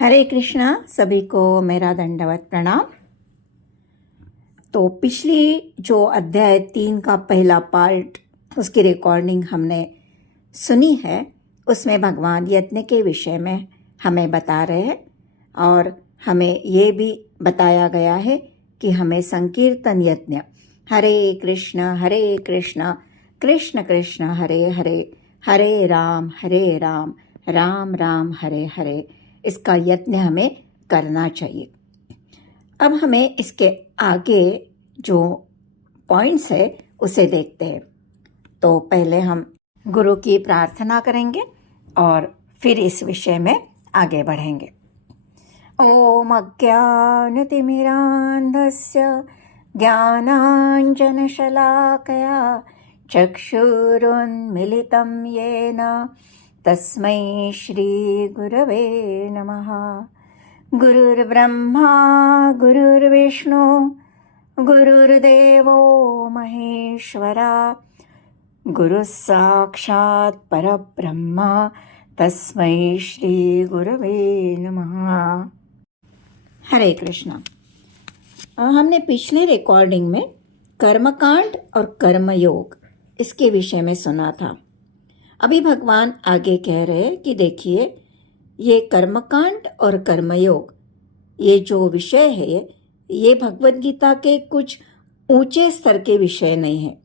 हरे कृष्णा। सभी को मेरा दंडवत प्रणाम। तो पिछली जो अध्याय 3 का पहला पार्ट, उसकी रिकॉर्डिंग हमने सुनी है। उसमें भगवान यज्ञ के विषय में हमें बता रहे हैं और हमें ये भी बताया गया है कि हमें संकीर्तन यज्ञ हरे कृष्ण कृष्ण कृष्ण हरे हरे, हरे राम राम राम हरे हरे, इसका यत्न हमें करना चाहिए। अब हमें इसके आगे जो पॉइंट्स है उसे देखते हैं। तो पहले हम गुरु की प्रार्थना करेंगे और फिर इस विषय में आगे बढ़ेंगे। ओम अज्ञानतिमिरान्धस्य ज्ञानाञ्जनशलाकया चक्षुरुन्मिलितं येन तस्मै श्रीगुरवे नमः। गुरुर्ब्रह्मा गुरुर्विष्णु गुरुर्देवो महेश्वरा, गुरुः साक्षात् परब्रह्म तस्मै श्रीगुरवे नमः। हरे कृष्णा। हमने पिछले रिकॉर्डिंग में कर्मकांड और कर्मयोग इसके विषय में सुना था। अभी भगवान आगे कह रहे हैं कि देखिए, ये कर्मकांड और कर्मयोग, ये जो विषय है ये भगवद गीता के कुछ ऊंचे स्तर के विषय नहीं है।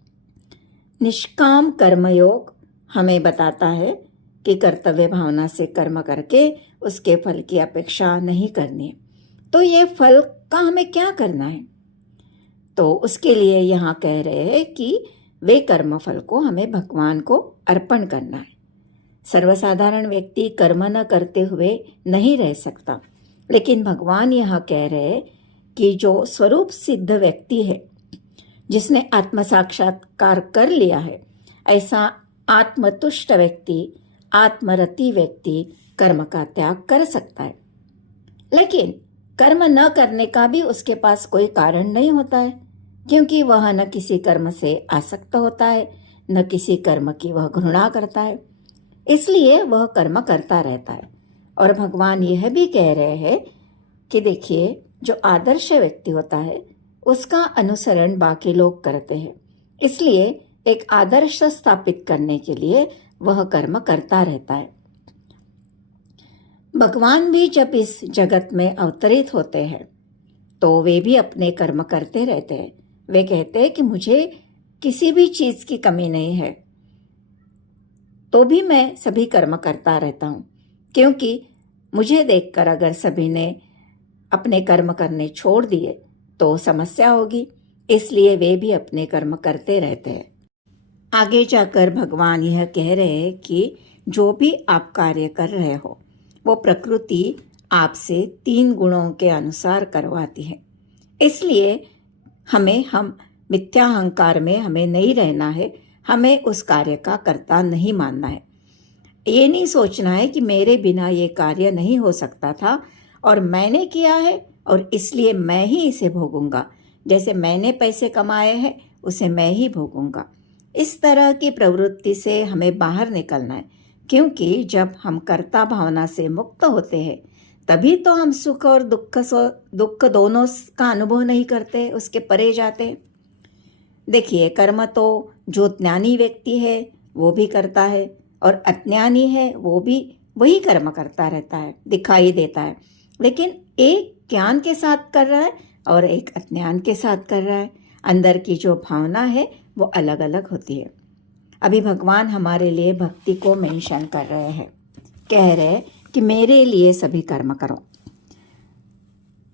निष्काम कर्मयोग हमें बताता है कि कर्तव्य भावना से कर्म करके उसके फल की अपेक्षा नहीं करनी है। तो ये फल का हमें क्या करना है? तो उसके लिए यहाँ कह रहे हैं कि वे कर्म फल को हमें भगवान को अर्पण करना है। सर्वसाधारण व्यक्ति कर्म न करते हुए नहीं रह सकता, लेकिन भगवान यहाँ कह रहे हैं कि जो स्वरूप सिद्ध व्यक्ति है, जिसने आत्म साक्षात्कार कर लिया है, ऐसा आत्मतुष्ट व्यक्ति, आत्मरति व्यक्ति कर्म का त्याग कर सकता है। लेकिन कर्म न करने का भी उसके पास कोई कारण नहीं होता है, क्योंकि वह न किसी कर्म से आसक्त होता है, न किसी कर्म की वह घृणा करता है। इसलिए वह कर्म करता रहता है। और भगवान यह भी कह रहे हैं कि देखिए, जो आदर्श व्यक्ति होता है उसका अनुसरण बाकी लोग करते हैं। इसलिए एक आदर्श स्थापित करने के लिए वह कर्म करता रहता है। भगवान भी जब इस जगत में अवतरित होते हैं तो वे भी अपने कर्म करते रहते हैं। वे कहते हैं कि मुझे किसी भी चीज की कमी नहीं है, तो भी मैं सभी कर्म करता रहता हूँ, क्योंकि मुझे देखकर अगर सभी ने अपने कर्म करने छोड़ दिए तो समस्या होगी। इसलिए वे भी अपने कर्म करते रहते हैं। आगे जाकर भगवान यह कह रहे हैं कि जो भी आप कार्य कर रहे हो वो प्रकृति आपसे 3 गुणों के अनुसार करवाती है। इसलिए हम मिथ्या अहंकार में हमें नहीं रहना है। हमें उस कार्य का कर्ता नहीं मानना है। ये नहीं सोचना है कि मेरे बिना ये कार्य नहीं हो सकता था और मैंने किया है और इसलिए मैं ही इसे भोगूंगा। जैसे मैंने पैसे कमाए हैं उसे मैं ही भोगूंगा। इस तरह की प्रवृत्ति से हमें बाहर निकलना है, क्योंकि जब हम कर्ता भावना से मुक्त होते हैं तभी तो हम सुख और दुख दोनों का अनुभव नहीं करते, उसके परे जाते हैं। देखिए, कर्म तो जो ज्ञानी व्यक्ति है वो भी करता है और अज्ञानी है वो भी वही कर्म करता रहता है, दिखाई देता है। लेकिन एक ज्ञान के साथ कर रहा है और एक अज्ञान के साथ कर रहा है। अंदर की जो भावना है वो अलग अलग होती है। अभी भगवान हमारे लिए भक्ति को मेंशन कर रहे हैं, कह रहे हैं कि मेरे लिए सभी कर्म करो।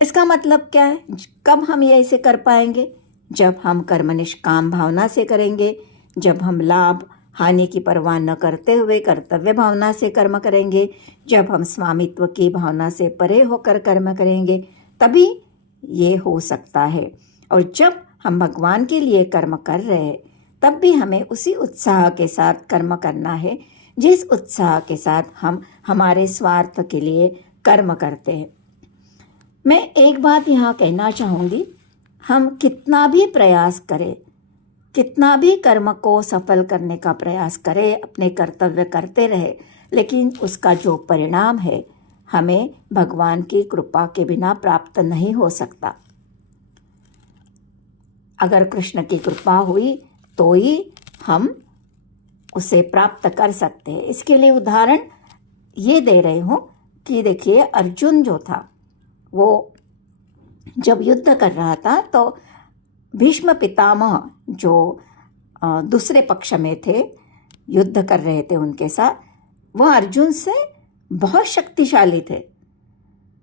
इसका मतलब क्या है? कब हम ये ऐसे कर पाएंगे? जब हम कर्म निष्काम भावना से करेंगे, जब हम लाभ हानि की परवाह न करते हुए कर्तव्य भावना से कर्म करेंगे, जब हम स्वामित्व की भावना से परे होकर कर्म करेंगे, तभी ये हो सकता है। और जब हम भगवान के लिए कर्म कर रहे हैं तब भी हमें उसी उत्साह के साथ कर्म करना है जिस उत्साह के साथ हम हमारे स्वार्थ के लिए कर्म करते हैं। मैं एक बात यहाँ कहना चाहूँगी, हम कितना भी प्रयास करें, कितना भी कर्म को सफल करने का प्रयास करें, अपने कर्तव्य करते रहे, लेकिन उसका जो परिणाम है हमें भगवान की कृपा के बिना प्राप्त नहीं हो सकता। अगर कृष्ण की कृपा हुई तो ही हम उसे प्राप्त कर सकते हैं। इसके लिए उदाहरण ये दे रही हूँ कि देखिए, अर्जुन जो था वो जब युद्ध कर रहा था तो भीष्म पितामह जो दूसरे पक्ष में थे, युद्ध कर रहे थे उनके साथ, वह अर्जुन से बहुत शक्तिशाली थे।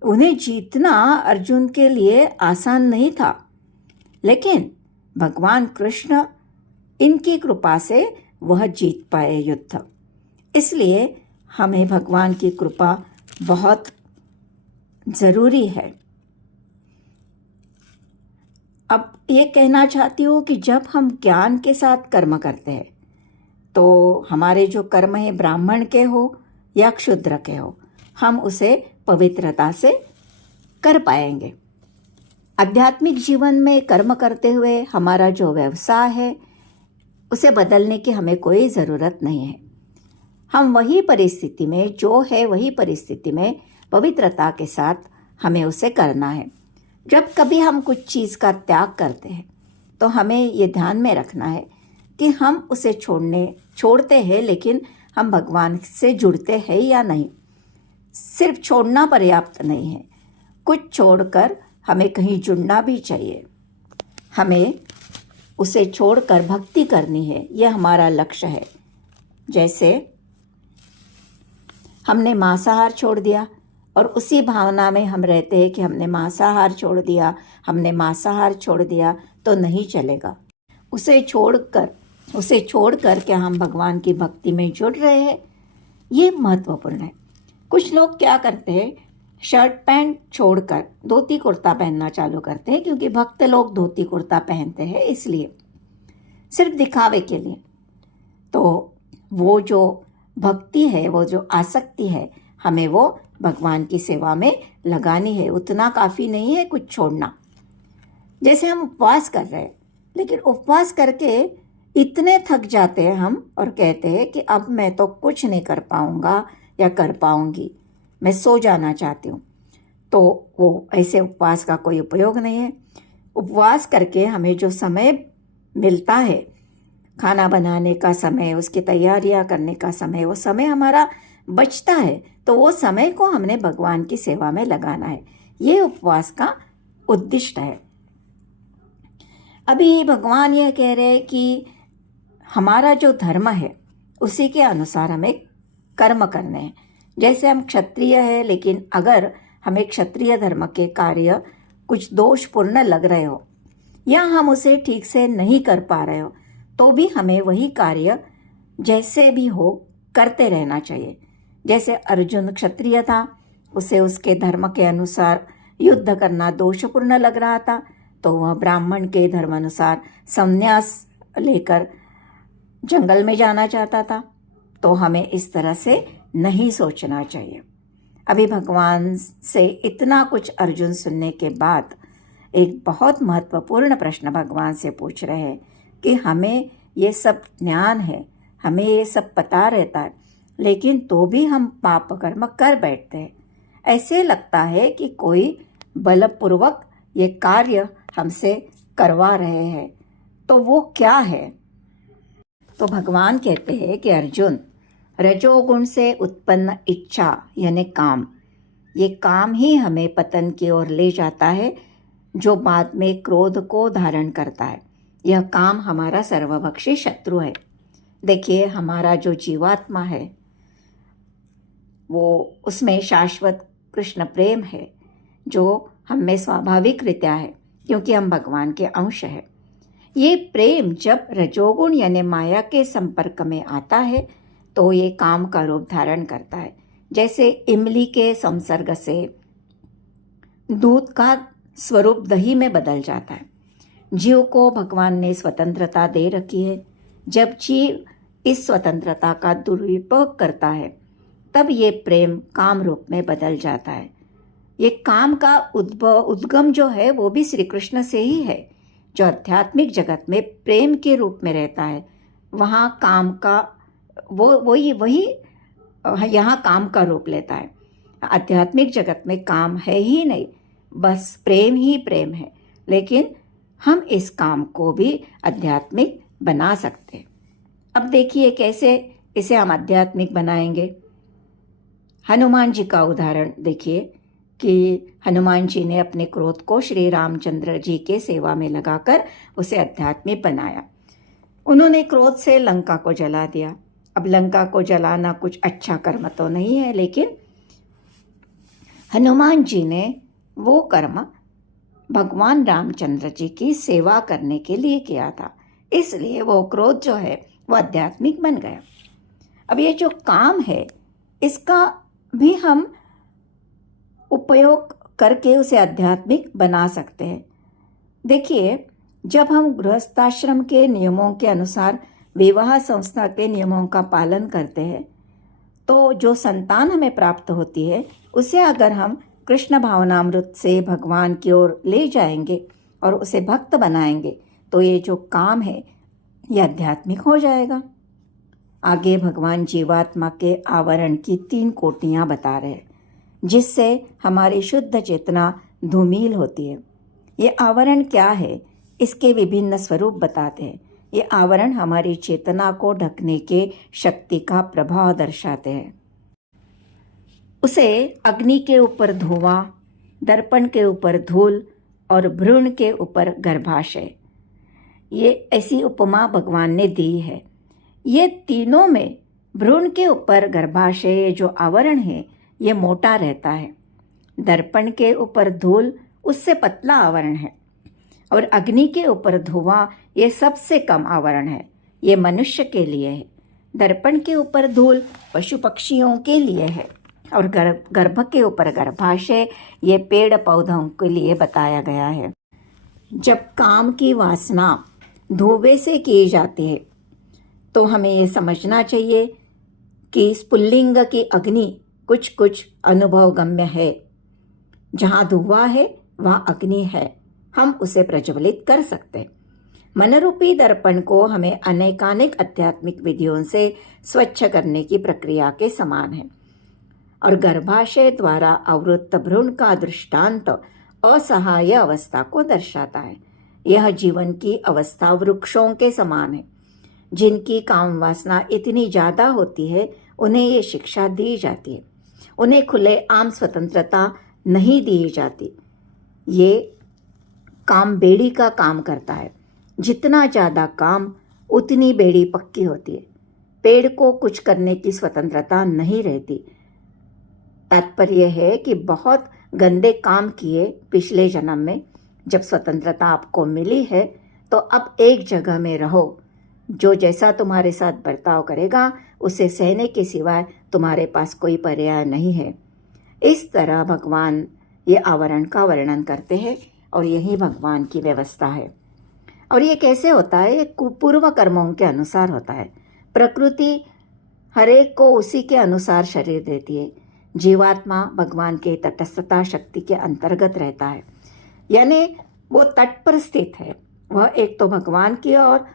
उन्हें जीतना अर्जुन के लिए आसान नहीं था, लेकिन भगवान कृष्ण इनकी कृपा से वह जीत पाए युद्ध। इसलिए हमें भगवान की कृपा बहुत ज़रूरी है। अब ये कहना चाहती हूँ कि जब हम ज्ञान के साथ कर्म करते हैं तो हमारे जो कर्म है ब्राह्मण के हो या क्षुद्र के हो, हम उसे पवित्रता से कर पाएंगे। आध्यात्मिक जीवन में कर्म करते हुए हमारा जो व्यवसाय है उसे बदलने की हमें कोई ज़रूरत नहीं है। हम वही परिस्थिति में जो है वही परिस्थिति में पवित्रता के साथ हमें उसे करना है। जब कभी हम कुछ चीज़ का त्याग करते हैं तो हमें ये ध्यान में रखना है कि हम उसे छोड़ते हैं, लेकिन हम भगवान से जुड़ते हैं या नहीं। सिर्फ छोड़ना पर्याप्त नहीं है, कुछ छोड़कर हमें कहीं जुड़ना भी चाहिए। हमें उसे छोड़कर भक्ति करनी है, यह हमारा लक्ष्य है। जैसे हमने मांसाहार छोड़ दिया और उसी भावना में हम रहते हैं कि हमने मांसाहार छोड़ दिया तो नहीं चलेगा। उसे छोड़कर क्या हम भगवान की भक्ति में जुड़ रहे हैं, ये महत्वपूर्ण है। कुछ लोग क्या करते हैं, शर्ट पैंट छोड़कर धोती कुर्ता पहनना चालू करते हैं, क्योंकि भक्त लोग धोती कुर्ता पहनते हैं, इसलिए सिर्फ दिखावे के लिए। तो वो जो भक्ति है, वो जो आसक्ति है, हमें वो भगवान की सेवा में लगानी है। उतना काफ़ी नहीं है कुछ छोड़ना। जैसे हम उपवास कर रहे हैं, लेकिन उपवास करके इतने थक जाते हैं हम और कहते हैं कि अब मैं तो कुछ नहीं कर पाऊँगा या कर पाऊँगी, मैं सो जाना चाहती हूँ। तो वो ऐसे उपवास का कोई उपयोग नहीं है। उपवास करके हमें जो समय मिलता है, खाना बनाने का समय, उसकी तैयारियां करने का समय, वो समय हमारा बचता है, तो वो समय को हमने भगवान की सेवा में लगाना है। ये उपवास का उद्दिष्ट है। अभी भगवान ये कह रहे हैं कि हमारा जो धर्म है उसी के अनुसार हमें कर्म करने हैं। जैसे हम क्षत्रिय है, लेकिन अगर हमें क्षत्रिय धर्म के कार्य कुछ दोषपूर्ण लग रहे हो या हम उसे ठीक से नहीं कर पा रहे हो, तो भी हमें वही कार्य जैसे भी हो करते रहना चाहिए। जैसे अर्जुन क्षत्रिय था, उसे उसके धर्म के अनुसार युद्ध करना दोषपूर्ण लग रहा था, तो वह ब्राह्मण के धर्म अनुसार संन्यास लेकर जंगल में जाना चाहता था। तो हमें इस तरह से नहीं सोचना चाहिए। अभी भगवान से इतना कुछ अर्जुन सुनने के बाद एक बहुत महत्वपूर्ण प्रश्न भगवान से पूछ रहे हैं कि हमें ये सब ज्ञान है, हमें ये सब पता रहता है, लेकिन तो भी हम पाप कर्म कर बैठते हैं। ऐसे लगता है कि कोई बलपूर्वक ये कार्य हमसे करवा रहे हैं, तो वो क्या है? तो भगवान कहते हैं कि अर्जुन, रजोगुण से उत्पन्न इच्छा यानी काम, ये काम ही हमें पतन की ओर ले जाता है, जो बाद में क्रोध को धारण करता है। यह काम हमारा सर्वभक्षी शत्रु है। देखिए, हमारा जो जीवात्मा है वो उसमें शाश्वत कृष्ण प्रेम है, जो हम में स्वाभाविक रीत्या है, क्योंकि हम भगवान के अंश हैं। ये प्रेम जब रजोगुण यानी माया के संपर्क में आता है तो ये काम का रूप धारण करता है। जैसे इमली के संसर्ग से दूध का स्वरूप दही में बदल जाता है। जीव को भगवान ने स्वतंत्रता दे रखी है। जब जीव इस स्वतंत्रता का दुरुपयोग करता है, तब ये प्रेम काम रूप में बदल जाता है। ये काम का उद्गम जो है वो भी श्री कृष्ण से ही है। जो आध्यात्मिक जगत में प्रेम के रूप में रहता है, वहाँ काम का वही यहाँ काम का रूप लेता है। आध्यात्मिक जगत में काम है ही नहीं, बस प्रेम ही प्रेम है। लेकिन हम इस काम को भी आध्यात्मिक बना सकते हैं। अब देखिए कैसे इसे हम आध्यात्मिक बनाएंगे। हनुमान जी का उदाहरण देखिए कि हनुमान जी ने अपने क्रोध को श्री रामचंद्र जी के सेवा में लगाकर उसे आध्यात्मिक बनाया। उन्होंने क्रोध से लंका को जला दिया। अब लंका को जलाना कुछ अच्छा कर्म तो नहीं है, लेकिन हनुमान जी ने वो कर्म भगवान रामचंद्र जी की सेवा करने के लिए किया था, इसलिए वो क्रोध जो है वो आध्यात्मिक बन गया। अब ये जो काम है इसका भी हम उपयोग करके उसे आध्यात्मिक बना सकते हैं। देखिए, जब हम गृहस्थाश्रम के नियमों के अनुसार विवाह संस्था के नियमों का पालन करते हैं तो जो संतान हमें प्राप्त होती है उसे अगर हम कृष्ण भावनामृत से भगवान की ओर ले जाएंगे और उसे भक्त बनाएंगे तो ये जो काम है ये आध्यात्मिक हो जाएगा। आगे भगवान जीवात्मा के आवरण की 3 कोटियां बता रहे हैं जिससे हमारी शुद्ध चेतना धूमिल होती है। ये आवरण क्या है, इसके विभिन्न स्वरूप बताते हैं। ये आवरण हमारी चेतना को ढकने के शक्ति का प्रभाव दर्शाते हैं। उसे अग्नि के ऊपर धुआं, दर्पण के ऊपर धूल और भ्रूण के ऊपर गर्भाशय, ये ऐसी उपमा भगवान ने दी है। ये तीनों में भ्रूण के ऊपर गर्भाशय जो आवरण है ये मोटा रहता है, दर्पण के ऊपर धूल उससे पतला आवरण है और अग्नि के ऊपर धुआं ये सबसे कम आवरण है। ये मनुष्य के लिए है। दर्पण के ऊपर धूल पशु पक्षियों के लिए है और गर्भ के ऊपर गर्भाशय ये पेड़ पौधों के लिए बताया गया है। जब काम की वासना धुएं से की जाती है तो हमें ये समझना चाहिए कि स्फुल्लिंग की अग्नि कुछ कुछ अनुभव गम्य है। जहाँ धुआं है वहाँ अग्नि है, हम उसे प्रज्वलित कर सकते। मनरूपी दर्पण को हमें अनेकानेक आध्यात्मिक विधियों से स्वच्छ करने की प्रक्रिया के समान है और गर्भाशय द्वारा आवृत भ्रूण का दृष्टांत असहाय अवस्था को दर्शाता है। यह जीवन की अवस्था वृक्षों के समान है। जिनकी काम वासना इतनी ज़्यादा होती है उन्हें ये शिक्षा दी जाती है। उन्हें खुले आम स्वतंत्रता नहीं दी जाती। ये काम बेड़ी का काम करता है। जितना ज़्यादा काम उतनी बेड़ी पक्की होती है। पेड़ को कुछ करने की स्वतंत्रता नहीं रहती। तात्पर्य है कि बहुत गंदे काम किए पिछले जन्म में, जब स्वतंत्रता आपको मिली है तो अब एक जगह में रहो। जो जैसा तुम्हारे साथ बर्ताव करेगा उसे सहने के सिवाय तुम्हारे पास कोई पर्याय नहीं है। इस तरह भगवान ये आवरण का वर्णन करते हैं और यही भगवान की व्यवस्था है। और ये कैसे होता है? ये पूर्व कर्मों के अनुसार होता है। प्रकृति हरेक को उसी के अनुसार शरीर देती है। जीवात्मा भगवान के तटस्थता शक्ति के अंतर्गत रहता है, यानी वो तट पर स्थित है। वह एक तो भगवान की ओर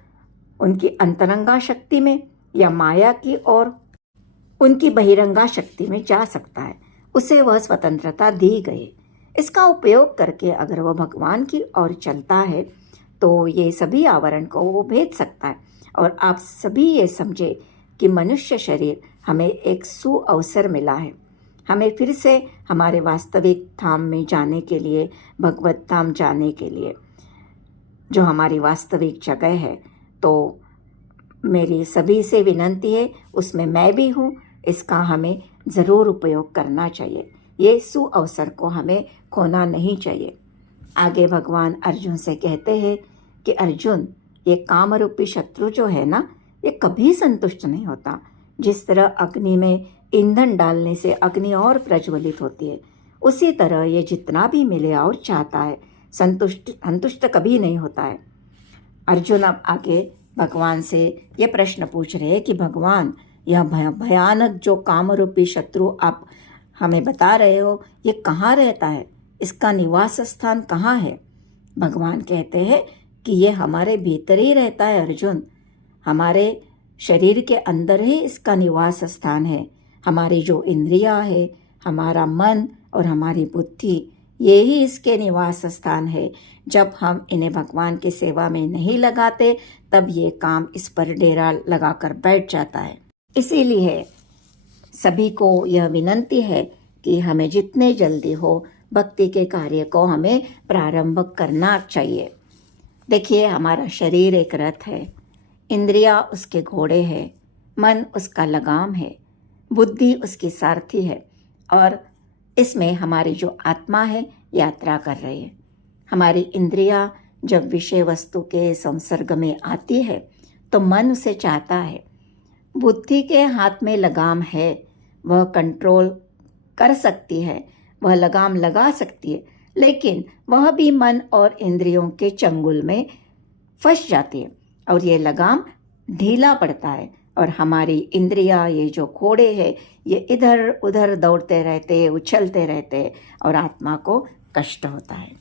उनकी अंतरंगा शक्ति में या माया की ओर उनकी बहिरंगा शक्ति में जा सकता है। उसे वह स्वतंत्रता दी गई। इसका उपयोग करके अगर वह भगवान की ओर चलता है तो ये सभी आवरण को वो भेद सकता है। और आप सभी ये समझे कि मनुष्य शरीर हमें एक सुअवसर मिला है। हमें फिर से हमारे वास्तविक धाम में जाने के लिए, भगवत धाम जाने के लिए, जो हमारी वास्तविक जगह है। तो मेरी सभी से विनंती है, उसमें मैं भी हूँ, इसका हमें ज़रूर उपयोग करना चाहिए। ये सुअवसर को हमें खोना नहीं चाहिए। आगे भगवान अर्जुन से कहते हैं कि अर्जुन, ये कामरूपी शत्रु जो है ना, ये कभी संतुष्ट नहीं होता। जिस तरह अग्नि में ईंधन डालने से अग्नि और प्रज्वलित होती है, उसी तरह ये जितना भी मिले और चाहता है, संतुष्ट कभी नहीं होता है। अर्जुन अब आगे भगवान से ये प्रश्न पूछ रहे हैं कि भगवान, यह भयानक जो कामरूपी शत्रु आप हमें बता रहे हो, ये कहाँ रहता है? इसका निवास स्थान कहाँ है? भगवान कहते हैं कि ये हमारे भीतर ही रहता है अर्जुन। हमारे शरीर के अंदर ही इसका निवास स्थान है। हमारी जो इंद्रियां है, हमारा मन और हमारी बुद्धि ये ही इसके निवास स्थान है। जब हम इन्हें भगवान की सेवा में नहीं लगाते तब ये काम इस पर डेरा लगाकर बैठ जाता है। इसीलिए सभी को यह विनंती है कि हमें जितने जल्दी हो भक्ति के कार्य को हमें प्रारंभ करना चाहिए। देखिए, हमारा शरीर एक रथ है, इंद्रियां उसके घोड़े हैं, मन उसका लगाम है, बुद्धि उसकी सारथी है और इसमें हमारी जो आत्मा है यात्रा कर रही है। हमारी इंद्रियां जब विषय वस्तु के संसर्ग में आती है तो मन उसे चाहता है। बुद्धि के हाथ में लगाम है, वह कंट्रोल कर सकती है, वह लगाम लगा सकती है, लेकिन वह भी मन और इंद्रियों के चंगुल में फंस जाती है और ये लगाम ढीला पड़ता है और हमारी इंद्रियां, ये जो घोड़े हैं, ये इधर उधर दौड़ते रहते, उछलते रहते और आत्मा को कष्ट होता है।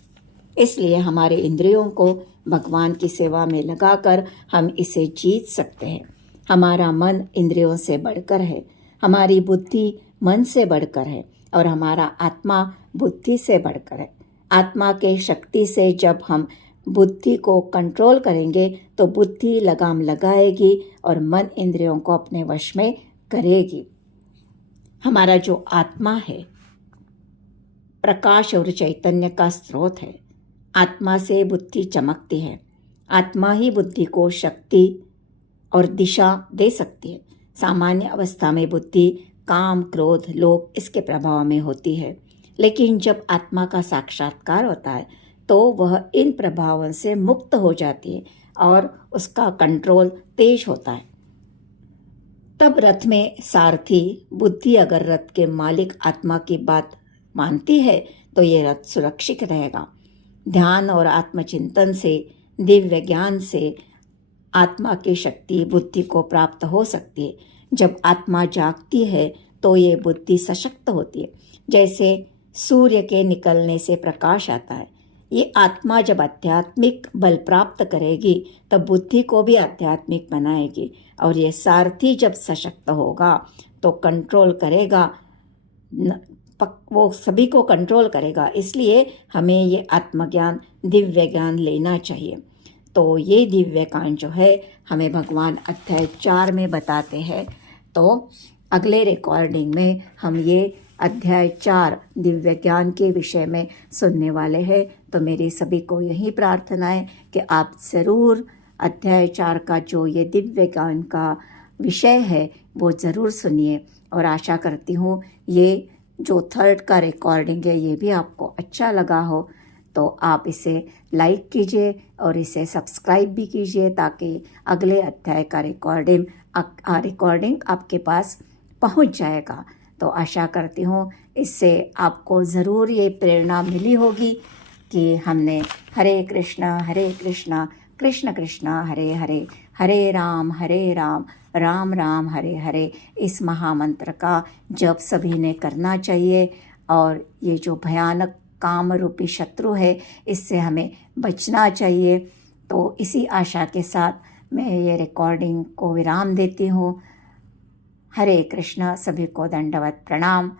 इसलिए हमारे इंद्रियों को भगवान की सेवा में लगाकर हम इसे जीत सकते हैं। हमारा मन इंद्रियों से बढ़कर है, हमारी बुद्धि मन से बढ़कर है और हमारा आत्मा बुद्धि से बढ़कर है। आत्मा के शक्ति से जब हम बुद्धि को कंट्रोल करेंगे तो बुद्धि लगाम लगाएगी और मन इंद्रियों को अपने वश में करेगी। हमारा जो आत्मा है प्रकाश और चैतन्य का स्रोत है। आत्मा से बुद्धि चमकती है। आत्मा ही बुद्धि को शक्ति और दिशा दे सकती है। सामान्य अवस्था में बुद्धि काम, क्रोध, लोभ इसके प्रभाव में होती है, लेकिन जब आत्मा का साक्षात्कार होता है तो वह इन प्रभावों से मुक्त हो जाती है और उसका कंट्रोल तेज होता है। तब रथ में सारथी बुद्धि अगर रथ के मालिक आत्मा की बात मानती है तो ये रथ सुरक्षित रहेगा। ध्यान और आत्मचिंतन से, दिव्य ज्ञान से आत्मा की शक्ति बुद्धि को प्राप्त हो सकती है। जब आत्मा जागती है तो ये बुद्धि सशक्त होती है। जैसे सूर्य के निकलने से प्रकाश आता है, ये आत्मा जब आध्यात्मिक बल प्राप्त करेगी तब बुद्धि को भी आध्यात्मिक बनाएगी और ये सारथी जब सशक्त होगा तो कंट्रोल करेगा, वो सभी को कंट्रोल करेगा। इसलिए हमें ये आत्मज्ञान, दिव्य ज्ञान लेना चाहिए। तो ये दिव्य ज्ञान जो है हमें भगवान अध्याय 4 में बताते हैं। तो अगले रिकॉर्डिंग में हम ये अध्याय 4 दिव्य ज्ञान के विषय में सुनने वाले हैं। तो मेरी सभी को यही प्रार्थना है कि आप ज़रूर अध्याय 4 का जो ये दिव्य ज्ञान का विषय है वो ज़रूर सुनिए और आशा करती हूँ ये जो 3rd का रिकॉर्डिंग है ये भी आपको अच्छा लगा हो। तो आप इसे लाइक कीजिए और इसे सब्सक्राइब भी कीजिए ताकि अगले अध्याय का रिकॉर्डिंग आपके पास पहुंच जाएगा। तो आशा करती हूँ इससे आपको ज़रूर ये प्रेरणा मिली होगी कि हमने हरे कृष्णा कृष्ण कृष्ण हरे हरे, हरे राम राम राम हरे हरे इस महामंत्र का जप सभी ने करना चाहिए। और ये जो भयानक काम रूपी शत्रु है इससे हमें बचना चाहिए। तो इसी आशा के साथ मैं ये रिकॉर्डिंग को विराम देती हूँ। हरे कृष्णा, सभी को दंडवत प्रणाम।